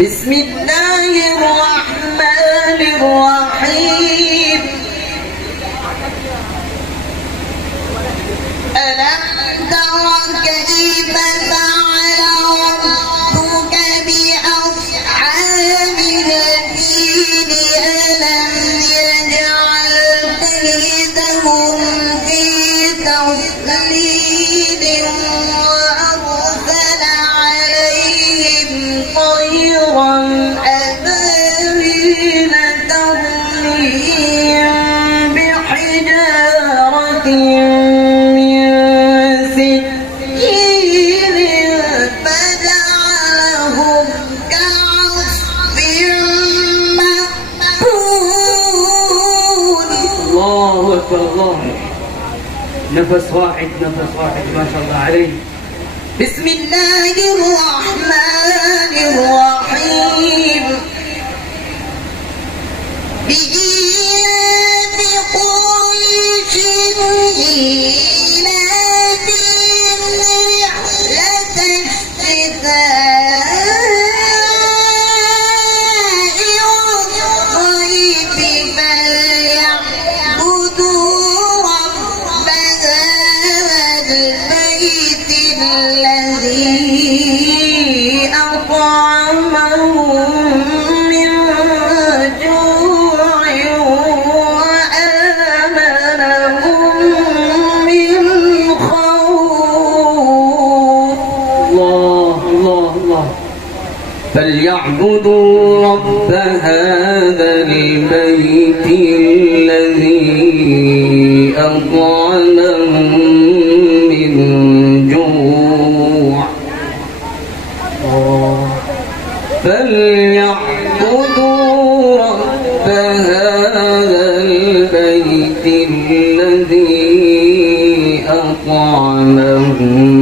بسم الله الرحمن الرحيم. ألم تر كيف فعل ربك بأصحاب الفيل ألم يجعل كيدهم في تضليل وأرسل عليهم طيرا أبابيل ترميهم بحجارة من سجيل فجعلهم كعصف مأكول. الله أكبر الله. نفس واحد ما شاء الله عليه. بسم الله الرحمن الرحيم. بإيلاف قريش إيلافهم رحلة الشتاء والصيف فليعبدوا رب هذا البيت الذي أطعمهم من جوع وآمنهم من خوف. الله الله الله. فليعبدوا رب هذا البيت الذي أطعمهم من جوع. فليعبدوا رب هذا البيت الذي أطعمهم